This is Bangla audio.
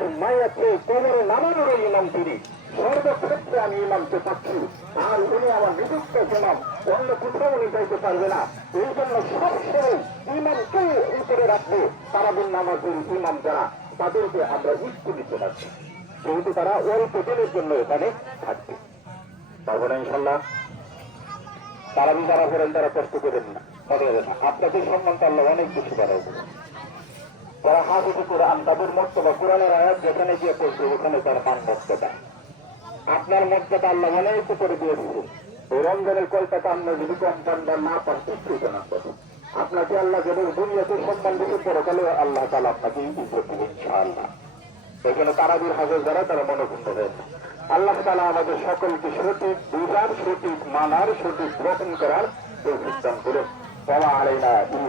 আমার মায়েরকে কোমরে নামানোর ইমাম তিনি। সর্বক্ষেত্রে আমি ইমামকে পাচ্ছি। আর উনি আমার নিযুক্ত ইমাম। অন্য কোথাও উনি যাইতে পারবে না। এই জন্য সবসময় ইমামকে উপরে রাখব। তারাবিন নামাজের ইমাম যারা, তাদেরকে আমরা ইস্কু দিতে পারছি। যেহেতু তারা অল্প দিনের জন্য এখানে থাকবে। পারব না ইনশাল্লাহ তারা যারা করেন, তারা কষ্ট করেন না। আপনাদের সম্মানটা আল্লাহ অনেক বেশি বাড়াবো যারা হাফিজ কোরআন, তাদের মর্তবা কোরআনের আয়াত যেখানে গিয়ে পড়ছে, ওখানে তার মান মর্তবা। আপনার মর্যাদা আল্লাহ অনেক উপরে দিয়ে দিচ্ছে এই রমজানের কলকাতা আমরা যদি কম পান বা না পান, কিছুই না করে আপনাকে আল্লাহ যেন দুনিয়াতে সম্মান দিতে পরকালে আল্লাহ তালা আপনাকে ইজ্জত দেবে ইনশাআল্লাহ। এখানে তারাবির হাজার যারা, তারা মনোভূত হয়েছে। আল্লাহ তালা আমাদের সকলকে সঠিক বুঝার, সঠিক মানার, সঠিক গ্রহণ করার এই সিদ্ধান্ত করে বাবা আলাইনা ইল্লা